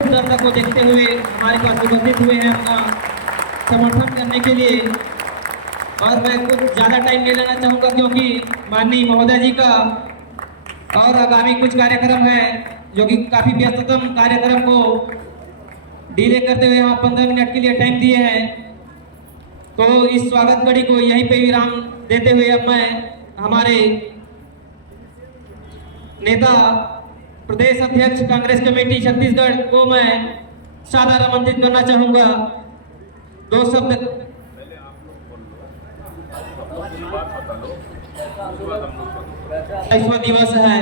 सुंदरता को देखते हुए हमारे पास उपस्थित हुए हैं अपना समर्थन करने के लिए। और मैं कुछ ज़्यादा टाइम नहीं लेना चाहूँगा क्योंकि माननीय महोदय जी का और आगामी कुछ कार्यक्रम है जो कि काफ़ी व्यस्ततम कार्यक्रम को डिले करते हुए यहाँ 15 मिनट के लिए टाइम दिए हैं। तो इस स्वागत कड़ी को यहीं पे विराम देते हुए अब मैं हमारे नेता प्रदेश अध्यक्ष कांग्रेस कमेटी छत्तीसगढ़ को मैं सादर आमंत्रित करना चाहूंगा। दो शब्द। दिवस है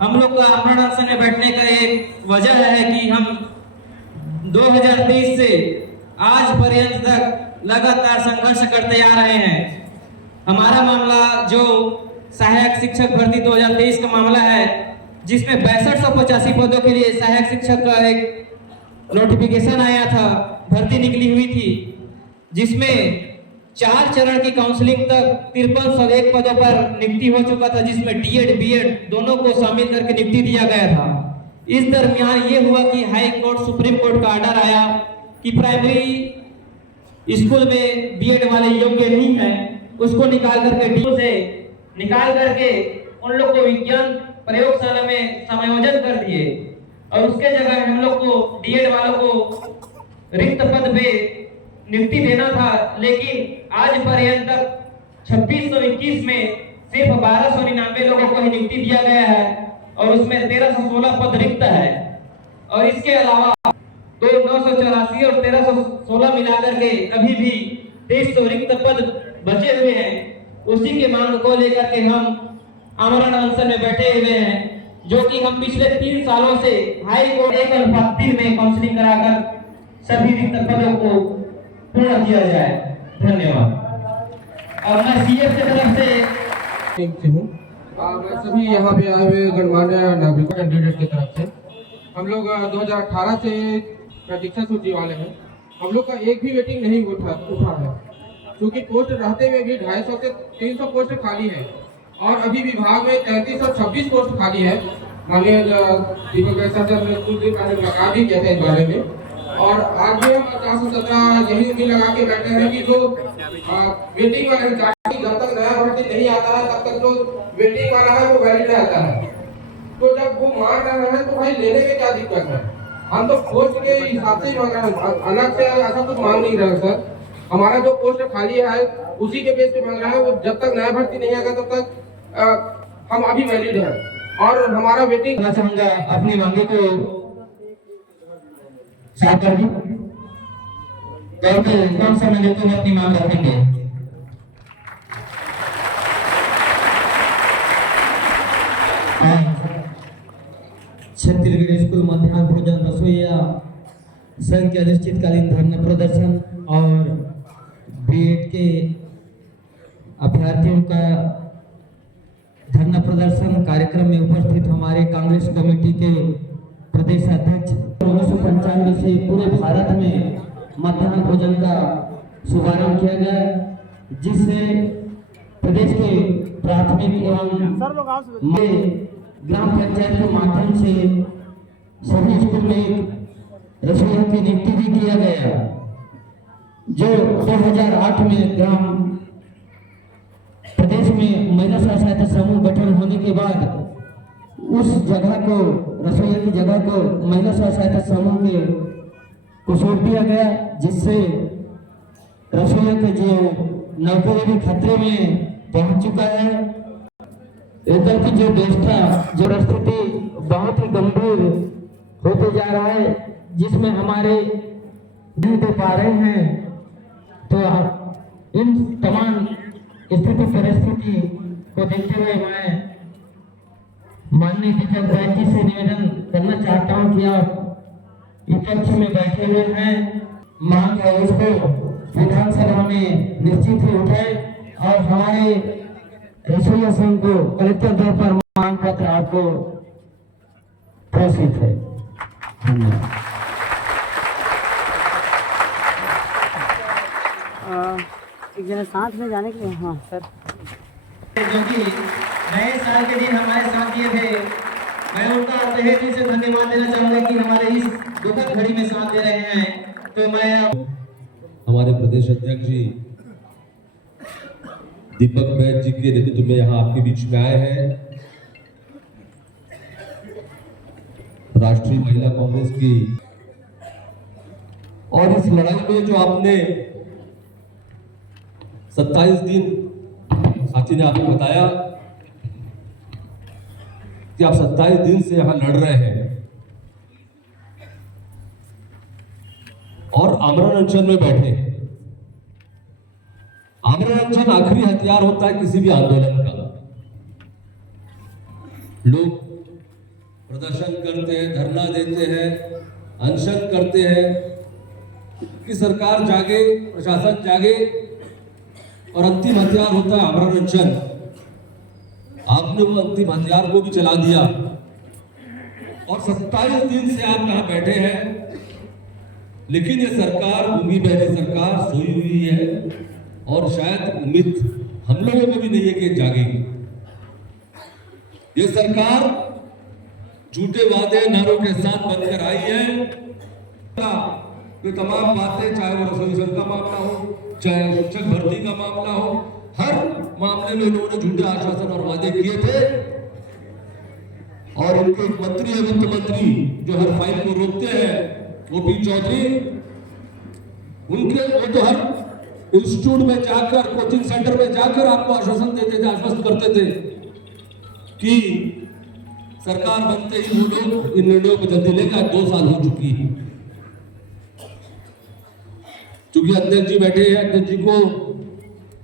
हम लोग का आमरण अनशन में बैठने का एक वजह है कि हम 2023 से आज पर्यंत तक लगातार संघर्ष करते आ रहे हैं। हमारा मामला जो सहायक शिक्षक भर्ती 2023 का मामला है जिसमें 6285 पदों के लिए सहायक शिक्षक का एक नोटिफिकेशन आया था, भर्ती निकली हुई थी, जिसमें 4 चरण की काउंसलिंग तक 5301 पदों पर नियुक्ति हो चुका था, जिसमें डीएड बीएड दोनों को शामिल करके नियुक्ति दिया गया था। इस दरमियान ये हुआ कि हाई कोर्ट सुप्रीम कोर्ट का ऑर्डर आया कि प्राइमरी स्कूल में बीएड वाले योग्य नहीं है, उसको निकाल करके डी से निकाल करके उन लोग को विज्ञान प्रयोगशाला में समायोजन कर दिए और उसके जगह हम लोग को डीएड वालों को रिक्त पद पे नियुक्ति देना था। लेकिन आज पर्यंत तक 2621 में सिर्फ 1299 लोगों को ही नियुक्ति दिया गया है और उसमें 1316 पद रिक्त है और इसके अलावा 984 और 1316 मिलाकर के अभी भी 2300 रिक्त पद बचे हुए हैं। उसी के मांग को लेकर के हम आमरण अनशन में बैठे हुए हैं, जो कि हम पिछले 3 सालों से हाई कोर्ट 1/3 में काउंसलिंग कराकर सभी रिक्त पदों को पूर्ण किया जाए। धन्यवाद। और मैं सीएम की तरफ से हूँ। मैं सभी यहाँ पे आए हुए गणमान्य नागरिकों कैंडिडेट की तरफ से हम लोग 2018 से प्रतीक्षा सूची वाले हैं। हम लोग का एक भी वेटिंग नहीं उठा है, क्योंकि पोस्ट रहते हुए भी 250 से 300 पोस्ट खाली है और अभी विभाग में 3326 पोस्ट खाली है। माननीय दीपक सर ने कुछ दिन पहले लगा भी किया था इस बारे में और आज भी हम 50-17 यही उम्मीद लगा के बैठे हैं कि जो वेटिंग वाले जब तक नया भर्ती नहीं आता है तब तक जो वेटिंग वाला है वो वैलिड रहता है। तो जब वो मांग रहे हैं तो भाई लेने में क्या दिक्कत है? हम तो पोस्ट के हिसाब से मांग रहे हैं, अलग से ऐसा कुछ मांग नहीं रहे सर। हमारा जो पोस्ट खाली है उसी के बेस पे मांग रहा है। वो जब तक नया भर्ती नहीं आएगा तब तक हम अभी वैलिड है और हमारा वेटिंग करना चाहूंगा। अपनी मांगे को साकर जी कौन सा मिले तो अपनी मांग रखेंगे। छत्तीसगढ़ स्कूल मध्याह्न भोजन रसोईया संघ के अनिश्चितकालीन धरना प्रदर्शन और बीएड के अभ्यर्थियों का धरना प्रदर्शन कार्यक्रम में उपस्थित हमारे कांग्रेस कमेटी के प्रदेश अध्यक्ष 1995 से पूरे भारत में मध्याह्न भोजन का शुभारंभ किया गया, जिससे प्रदेश के प्राथमिक एवं ग्राम पंचायत के माध्यम से सभी स्कूल में रसोइया की नियुक्ति भी किया गया, जो 2008 में ग्राम प्रदेश में महिला स्व सहायता समूह गठन होने के बाद उस जगह को रसोइया की जगह को महिला स्व सहायता समूह के को सौंप दिया गया, जिससे रसोइया के जो नौकरी भी खतरे में पहुंच चुका है। इधर की जो देश था जो परिस्थिति बहुत ही गंभीर होते जा रहा है, जिसमें हमारे नहीं दे पा रहे हैं। तो इन तमाम स्थिति परिस्थिति को देखते हुए मैं माननीय दीपक भाई जी से निवेदन करना चाहता हूं कि आप विपक्ष में बैठे हुए हैं, मांग है उसको विधानसभा में निश्चित ही उठाए और हमारे रसोइया संघ को कलेक्टर दर पर मांग पत्र आपको प्रेषित है। धन्यवाद। एक जने साथ में जाने के लिए। हाँ सर, जो कि नए साल के दिन हमारे साथ किए थे, मैं उनका तहे दिल से धन्यवाद देना चाहूंगा कि हमारे इस दुखद घड़ी में साथ दे रहे हैं। तो मैं हमारे प्रदेश अध्यक्ष जी दीपक बैद जी के नेतृत्व में यहाँ आपके बीच में आए हैं। राष्ट्रीय महिला कांग्रेस की और इस लड़ाई में जो आपने 27 दिन साथी ने आपको बताया कि आप 27 दिन से यहां लड़ रहे हैं और आमरण अनशन में बैठे हैं। आमरण अनशन आखिरी हथियार होता है किसी भी आंदोलन का। लोग प्रदर्शन करते हैं, धरना देते हैं, अनशन करते हैं कि सरकार जागे, प्रशासन जागे, और अंतिम हथियार होता है आमरण अनशन। आपने वो अंतिम हथियार को भी चला दिया और 27 दिन से आप यहां बैठे हैं, लेकिन ये सरकार, उम्मीद पहली सरकार सोई हुई है और शायद उम्मीद हम लोगों को भी नहीं है कि जागेगी। ये सरकार झूठे वादे नारों के साथ बनकर आई है। ये तमाम बातें, चाहे वो रिजर्वेशन का मामला हो, चाहे शिक्षक भर्ती का मामला हो, हर मामले में लोगों ने झूठे आश्वासन और वादे किए थे। और उनके मंत्री है, वित्त मंत्री, जो हर फाइल को रोकते हैं, ओपी चौधरी, उनके वो तो हर इंस्टीट्यूट में जाकर, कोचिंग सेंटर में जाकर आपको आश्वासन देते थे, आश्वस्त करते थे कि सरकार बनते ही वो लोग इन निर्णयों को जल्दी लेगा। 2 साल हो चुकी है। क्योंकि अध्यक्ष जी बैठे हैं, अध्यक्ष जी को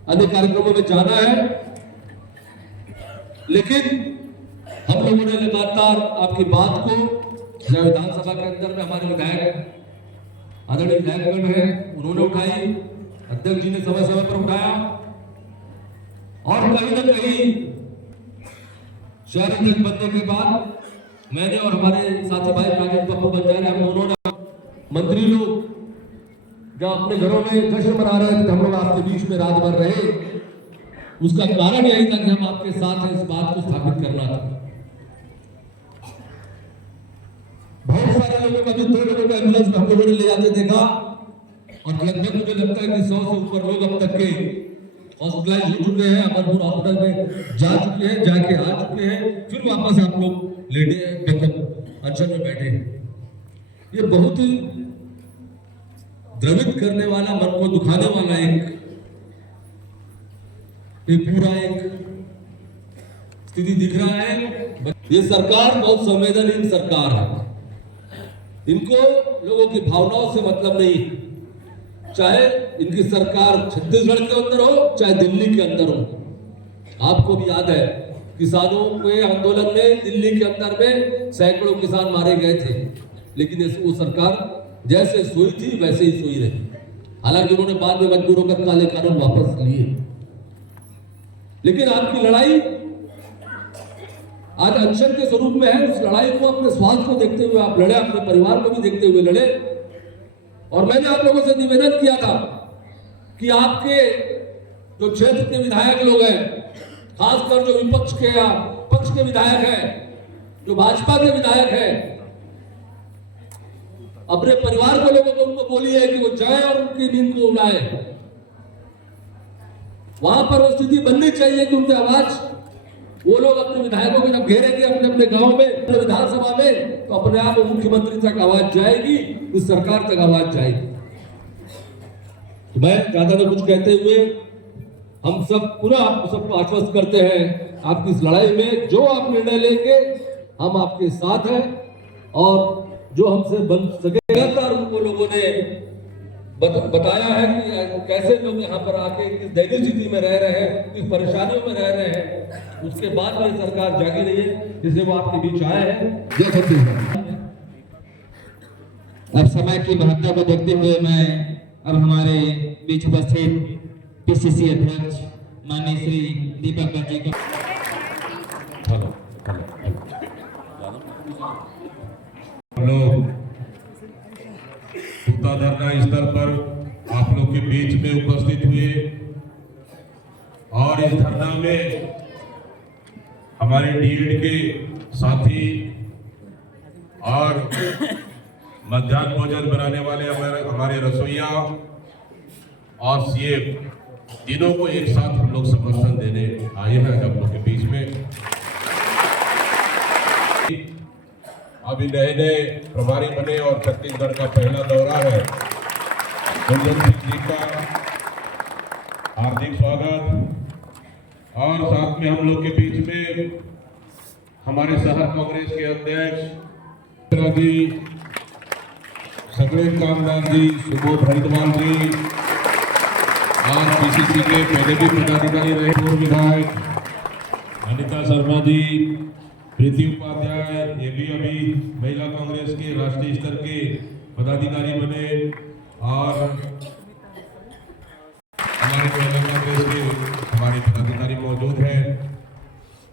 अन्य कार्यक्रमों में जाना है, लेकिन हम लोगों ने लगातार आपकी बात को विधानसभा के अंदर में हमारे विधायक आदरणीय विधायकगण है, उन्होंने उठाई, अध्यक्ष जी ने समय समय पर उठाया, और कहीं ना कहीं शहर अध्यक्ष बनने के बाद मैंने और हमारे साथी भाई राजेश पप्पू बंजारे, हम दोनों ने, मंत्री लोग जब अपने घरों में जश्न मना रहे थे, हम लोग आपके बीच में रात भर रहे। उसका कारण यही था कि हम आपके साथ हैं, इस बात को स्थापित करना था। बहुत सारे लोगों का, जो 2 लोगों का एम्बुलेंस में हम लोगों ने ले जाते देखा, और लगभग मुझे लगता है कि 100 से ऊपर लोग अब तक के हॉस्पिटलाइज हो चुके हैं, अमरपुर हॉस्पिटल में जा चुके हैं, जाके आ चुके हैं, फिर वापस आप लोग लेटे अनशन में बैठे हैं। ये बहुत ही द्रवित करने वाला, मन को दुखाने वाला एक पूरा एक स्थिति दिख रहा है। ये सरकार बहुत संवेदनहीन सरकार है। इनको लोगों की भावनाओं से मतलब नहीं, चाहे इनकी सरकार छत्तीसगढ़ के अंदर हो, चाहे दिल्ली के अंदर हो। आपको भी याद है, किसानों के आंदोलन में दिल्ली के अंदर में सैकड़ों किसान मारे गए थे, लेकिन वो सरकार जैसे सोई थी वैसे ही सोई रही। हालांकि उन्होंने बाद में मजबूर होकर काले कानून वापस लिए, लेकिन आपकी लड़ाई आज अनशन के स्वरूप में है। उस लड़ाई को अपने स्वार्थ को देखते हुए आप लड़े, अपने परिवार को भी देखते हुए लड़े। और मैंने आप लोगों से निवेदन किया था कि आपके जो क्षेत्र के विधायक लोग हैं, खासकर जो विपक्ष के या पक्ष के विधायक हैं, जो भाजपा के विधायक हैं, अपने परिवार के लोगों को उनको बोलिए कि वो जाए और उनकी नींद को उड़ाए। वहां पर वो स्थिति बननी चाहिए कि उनकी आवाज, वो लोग अपने विधायकों को जब घेरेंगे अपने अपने गांव में, अपने विधानसभा में, तो अपने आप मुख्यमंत्री तक आवाज जाएगी, इस सरकार तक आवाज जाएगी। तो मैं ज्यादा न कुछ कहते हुए हम सब पूरा आपको सबको आश्वस्त करते हैं, आपकी इस लड़ाई में जो आप निर्णय लेंगे हम आपके साथ हैं, और जो हमसे बन सकेगा, उनको लोगों ने बताया है कि कैसे लोग यहाँ पर आके किस दैनिक स्थिति में रह रहे हैं, किस परेशानियों में रह रहे हैं। उसके बाद में सरकार जागी रही है, जिसे वो आपके बीच आए हैं। जय छत्तीसगढ़। अब समय की महत्ता को देखते हुए मैं अब हमारे बीच उपस्थित पीसीसी अध्यक्ष माननीय श्री दीपक बैद जी को लोग सूता धरना स्थल पर आप लोग के बीच में उपस्थित हुए, और इस धरना में हमारे डीएड के साथी और मध्याह्न भोजन बनाने वाले हमारे रसोइया और सीएम तीनों को एक साथ हम लोग समर्थन देने आए हैं हम लोग के बीच में। अभी नए नए प्रभारी बने और छत्तीसगढ़ का पहला दौरा है। गुंजन सिंह जी का हार्दिक स्वागत। और साथ में हम लोग के बीच में हमारे शहर कांग्रेस के अध्यक्ष जी सगले कामदार जी, सुबोध हरिद्वार जी और पीसीसी के पहले भी पदाधिकारी रहे पूर्व विधायक अनिता शर्मा जी, प्रीति उपाध्याय, ये भी अभी महिला कांग्रेस के राष्ट्रीय स्तर के पदाधिकारी बने और हमारे महिला कांग्रेस के हमारे पदाधिकारी मौजूद हैं।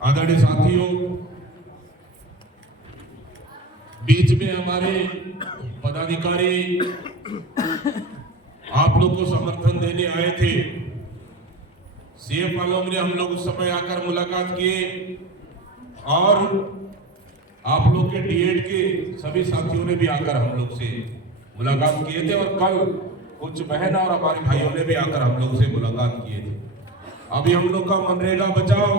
आदरणीय साथियों, बीच में हमारे पदाधिकारी आप लोग को समर्थन देने आए थे। सीएम वालों ने हम लोग उस समय आकर मुलाकात किए और आप लोग के डीएड के सभी साथियों ने भी आकर हम लोग से मुलाकात किए थे और कल कुछ बहन और हमारे भाइयों ने भी आकर हम लोग से मुलाकात किए थे। अभी हम लोग का मनरेगा बचाओ,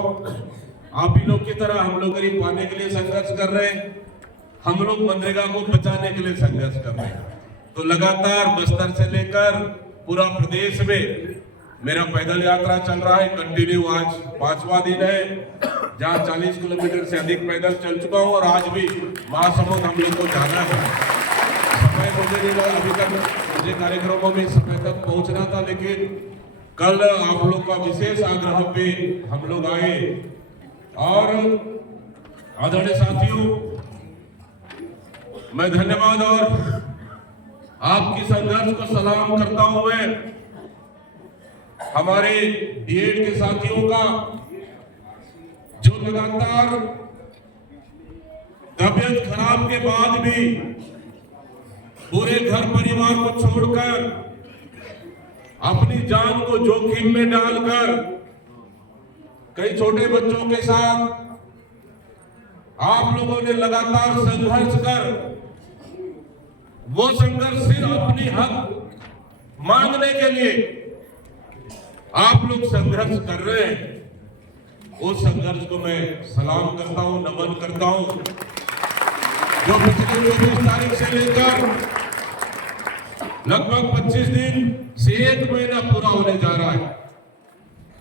आप ही लोग की तरह हम लोग गरीब पाने के लिए संघर्ष कर रहे हैं। हम लोग मनरेगा को बचाने के लिए संघर्ष कर रहे हैं। तो लगातार बस्तर से लेकर पूरा प्रदेश में मेरा पैदल यात्रा चल रहा है कंटिन्यू। आज 5वां दिन है जहां 40 किलोमीटर से अधिक पैदल चल चुका हूं और आज भी महासमुंद हम लोग को जाना है। समय मुझे नहीं लगा, अभी तक मुझे कार्यक्रमों में समय तक पहुंचना था, लेकिन कल आप लोग का विशेष आग्रह पे हम लोग आए। और आदरणीय साथियों, मैं धन्यवाद और आपकी संघर्ष को सलाम करता हूं। मैं हमारे डीएड के साथियों का जो लगातार तबियत खराब के बाद भी पूरे घर परिवार को छोड़कर अपनी जान को जोखिम में डालकर कई छोटे बच्चों के साथ आप लोगों ने लगातार संघर्ष कर वो संघर्ष सिर्फ अपनी हक मांगने के लिए आप लोग संघर्ष कर रहे हैं। उस संघर्ष को मैं सलाम करता हूं, नमन करता हूं। जो पिछले 24 तारीख से लेकर लगभग 25 दिन से 1 महीना पूरा होने जा रहा है,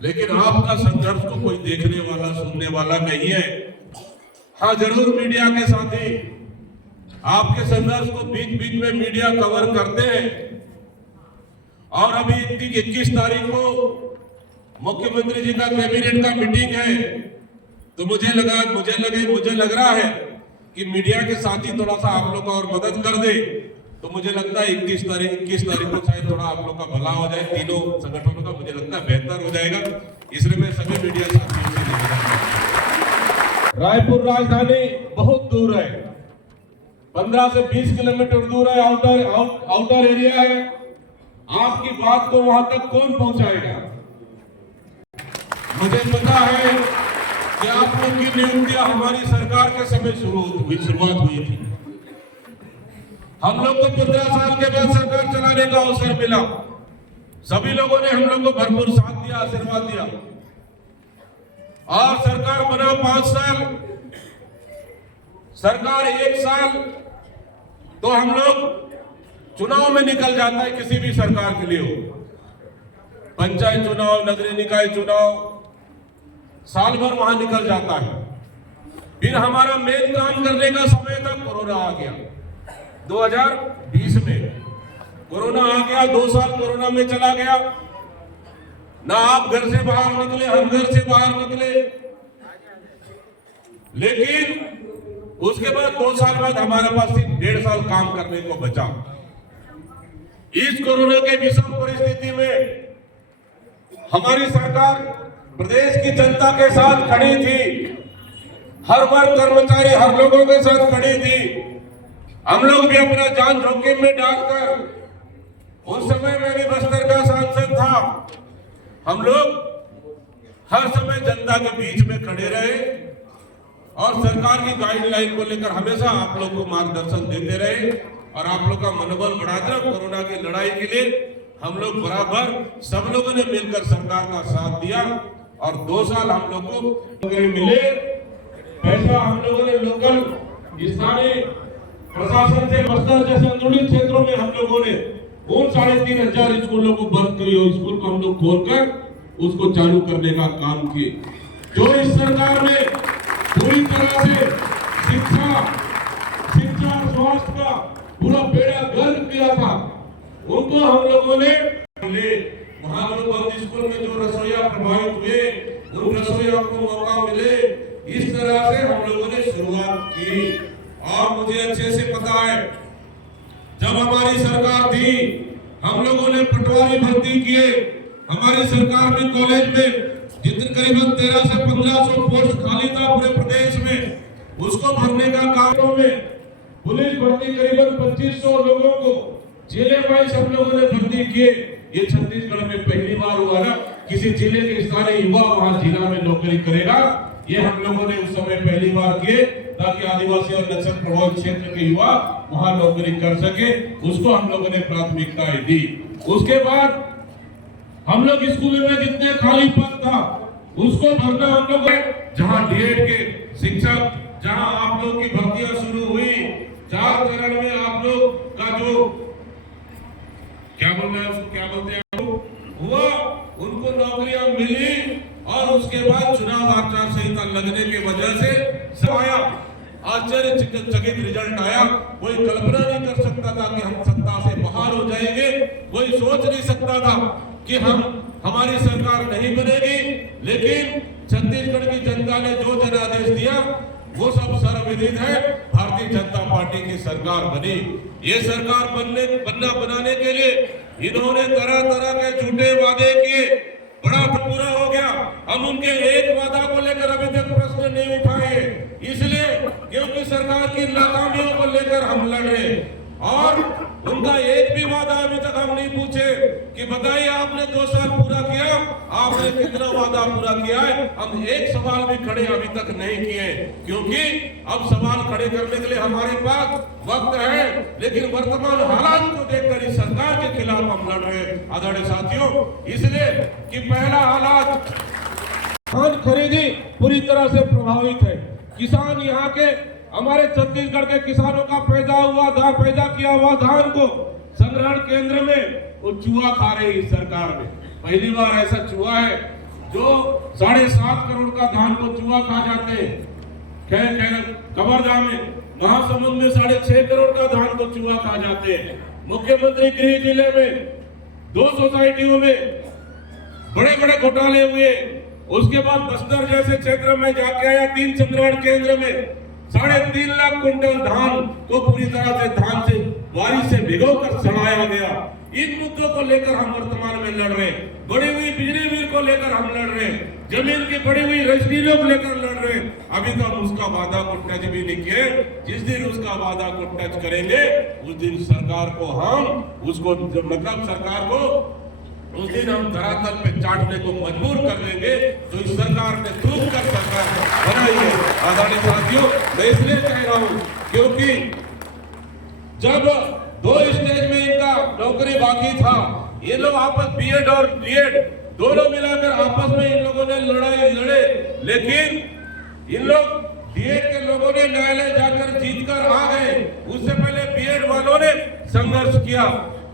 लेकिन आपका संघर्ष को कोई देखने वाला सुनने वाला नहीं है। हाँ, जरूर मीडिया के साथी आपके संघर्ष को बीच बीच में मीडिया कवर करते हैं। और अभी 21 तारीख को मुख्यमंत्री जी का कैबिनेट का मीटिंग है, तो मुझे लग रहा है कि मीडिया के साथी थोड़ा सा आप लोग का और मदद कर दे, तो मुझे लगता है 21 तारीख को शायद थोड़ा आप लोग का भला हो जाए, तीनों संगठनों का मुझे लगता है बेहतर हो जाएगा। इसलिए मैं सभी मीडिया साथियों से निवेदन करता हूं। रायपुर राजधानी बहुत दूर है, 15 से 20 किलोमीटर दूर है, आउटर एरिया है। आपकी बात को वहां तक कौन पहुंचाएगा? मुझे पता है कि आप लोग की नियुक्तियां हमारी सरकार के समय शुरुआत हुई थी। हम लोग को 15 साल के बाद सरकार चलाने का अवसर मिला। सभी लोगों ने हम लोग को भरपूर साथ दिया, आशीर्वाद दिया और सरकार बना 5 साल, सरकार 1 साल, तो हम लोग चुनाव में निकल जाता है। किसी भी सरकार के लिए हो, पंचायत चुनाव, नगरीय निकाय चुनाव, साल भर वहां निकल जाता है। फिर हमारा मेन काम करने का समय था, कोरोना आ गया 2020 में। कोरोना आ गया, 2 साल कोरोना में चला गया। ना आप घर से बाहर निकले, हम घर से बाहर निकले। लेकिन उसके बाद 2 साल बाद हमारे पास सिर्फ 1.5 साल काम करने को बचा। इस कोरोना के विषम परिस्थिति में हमारी सरकार प्रदेश की जनता के साथ खड़ी थी, हर वर्ग कर्मचारी, हर लोगों के साथ खड़ी थी। हम लोग भी अपना जान जोखिम में डालकर, उस समय में भी बस्तर का सांसद था, हम लोग हर समय जनता के बीच में खड़े रहे और सरकार की गाइडलाइन को लेकर हमेशा आप लोग को मार्गदर्शन देते रहे। और आप लोग का मनोबल बढ़ा दिया। कोरोना की लड़ाई के लिए हम लोग बराबर सब लोगों ने मिलकर सरकार का साथ दिया और 2 साल हम लोग को मिले। पैसा हम लोगों ने लोकल स्थानीय प्रशासन से बस्तर जैसे अंदरूनी क्षेत्रों में हम लोगों ने उन 3500 स्कूलों को बंद किए, स्कूल को हम लोग खोलकर उसको चालू करने का काम किए। जो इस सरकार ने पूरी तरह से शिक्षा और स्वास्थ्य का पूरा बेड़ा गर्क किया था, उनको हम लोगों ने वहां जो बंद स्कूल में जो रसोइया प्रभावित हुए, उन रसोइया को मौका मिले, इस तरह से हम लोगों ने शुरुआत की। और मुझे अच्छे से पता है जब हमारी सरकार थी हम लोगों ने पटवारी भर्ती किए। हमारी सरकार में कॉलेज में जितने करीबन 1300 से 1500 पोस्ट खाली था पूरे प्रदेश में, उसको भरने का काम में पुलिस भर्ती करीबन 2500 लोगों को जिले वाइज हम लोगों ने भर्ती किए। ये छत्तीसगढ़ में पहली बार हुआ ना, किसी जिले के स्थानीय युवा वहां जिला में नौकरी करेगा। ये हम लोगों ने उस समय पहली बार किए ताकि आदिवासी और नक्सल प्रभावित क्षेत्र के युवा वहां नौकरी कर सके। उसको हम लोगों ने प्राथमिकताएं दी। उसके बाद हम लोग स्कूल में जितने खाली पद था उसको भरना हम लोग, जहां डीएड के शिक्षक, जहां आप लोग की भर्तियां शुरू हुई 4 चरण में आप लोग का जो क्या बोलना है उसको क्या बोलते हैं हुआ, उनको नौकरियां मिली। और उसके बाद चुनाव आचार संहिता लगने की वजह से आया आश्चर्यचकित रिजल्ट आया। कोई कल्पना नहीं कर सकता था कि हम सत्ता से बाहर हो जाएंगे, कोई सोच नहीं सकता था कि हमारी सरकार नहीं बनेगी। लेकिन छत्तीसगढ़ की जनता ने जो जनादेश दिया वो सब सर्वविदित है। भारतीय जनता पार्टी की सरकार बनी। ये सरकार बनाने के लिए इन्होंने तरह तरह के झूठे वादे किए, बड़ा पूरा हो गया। हम उनके एक वादा को लेकर अभी तक प्रश्न नहीं उठाए, इसलिए क्योंकि सरकार की नाकामियों को लेकर हम लड़ रहे। और उनका एक भी वादा अभी तक हम नहीं पूछे कि बताइए आपने 2 साल पूरा किया, आपने कितना वादा पूरा किया है। हम एक सवाल भी खड़े अभी तक नहीं किए, क्योंकि अब सवाल खड़े करने के लिए हमारे पास वक्त है। लेकिन वर्तमान हालात को देखकर इस सरकार के खिलाफ हम लड़ रहे हैं आदरणीय साथियों, इसलिए कि पहला हालात धान खरीदी पूरी तरह से प्रभावित है। किसान यहाँ के हमारे छत्तीसगढ़ के किसानों का पैदा किया हुआ धान को संग्रहण केंद्र में वो चूहा खा रही है सरकार में। पहली बार ऐसा चूहा है जो 7.5 करोड़ का धान को चूहा खा जाते हैं। कबरदा में, महासमुंद में 6.5 करोड़ का धान को चूहा खा जाते हैं। मुख्यमंत्री गृह जिले में 2 सोसाइटियों में बड़े बड़े घोटाले हुए। उसके बाद बस्तर जैसे क्षेत्र में जाके आया, 3 संग्रहण केंद्र में 3.5 लाख कुंटल धान को पूरी तरह से धान से बारिश से भिगोकर सड़ाया गया। इन मुद्दों को लेकर हम वर्तमान में लड़ रहे हैं। बढ़ी हुई बिजली बिल को लेकर हम लड़ रहे हैं, जमीन की बढ़ी हुई रजिस्ट्रियों को लेकर लड़ रहे हैं। अभी तो हम उसका वादा को टच भी नहीं किए। जिस दिन उसका वादा को टच करेंगे उस दिन सरकार को सरकार को उस दिन हम धरातल पे चाटने को मजबूर कर देंगे, जो इस सरकार ने चूक कर सरकार बनाई है। आदरणीय साथियों, मैं इसलिए कह रहा हूं क्योंकि जब 2 स्टेज में इनका नौकरी बाकी था, ये लोग आपस बीएड और डीएड दोनों मिलाकर आपस में इन लोगों ने लड़ाई लड़े। लेकिन इन लोग डीएड के लोगों ने न्यायालय जाकर जीतकर आ गए। उससे पहले बीएड वालों ने संघर्ष किया।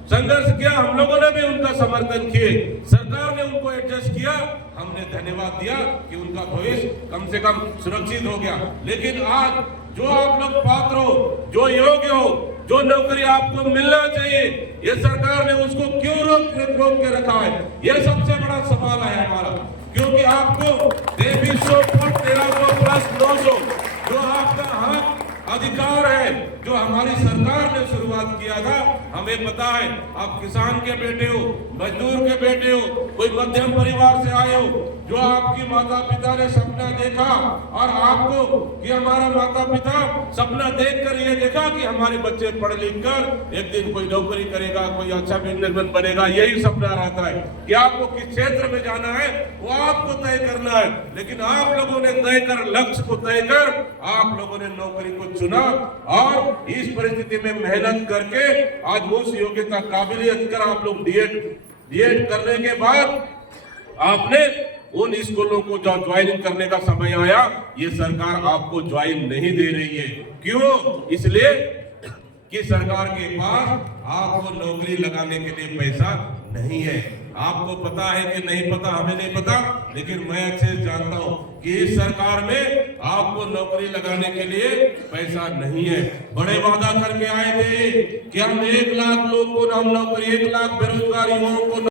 हम लोगों ने भी उनका समर्थन किए। सरकार ने उनको एडजस्ट किया, हमने धन्यवाद दिया कि उनका भविष्य कम से कम सुरक्षित हो गया। लेकिन आज जो आप लोग पात्र हो, जो योग्य हो, जो नौकरी आपको मिलना चाहिए, ये सरकार ने उसको क्यों रोक के रखा है, ये सबसे बड़ा सवाल है हमारा। क्योंकि आपको 2300 1300 प्लस 900 जो आपका हक अधिकार है, जो हमारी सरकार ने शुरुआत किया था, हमें पता है आप किसान के बेटे हो, मजदूर के बेटे हो, कोई मध्यम परिवार से आए हो, जो आपकी माता पिता ने सपना देखा और आपको कि हमारा माता पिता सपना देखकर ये देखा कि हमारे बच्चे पढ़ लिख कर एक दिन कोई नौकरी करेगा, कोई अच्छा बिजनेसमैन बनेगा, यही सपना रहता है कि आपको किस क्षेत्र में जाना है वो आपको तय करना है। लेकिन आप लोगों ने तय कर, लक्ष्य को तय कर, आप लोगों ने नौकरी को चुना और इस परिस्थिति में मेहनत करके आज उस योग्यता काबिलियत कर आप लोग डीएड करने के बाद आपने उन स्कूलों को जो ज्वाइन करने का समय आया, ये सरकार आपको ज्वाइन नहीं दे रही है। क्यों? इसलिए कि सरकार के पास आपको नौकरी लगाने के लिए पैसा नहीं है। आपको पता है कि नहीं पता, हमें नहीं पता, लेकिन मैं अच्छे से जानता हूं कि इस सरकार में आपको नौकरी लगाने के लिए पैसा नहीं है। बड़े वादा करके आए थे कि हम 1 लाख लोग को हम नौकरी, 1 लाख बेरोजगार युवाओं को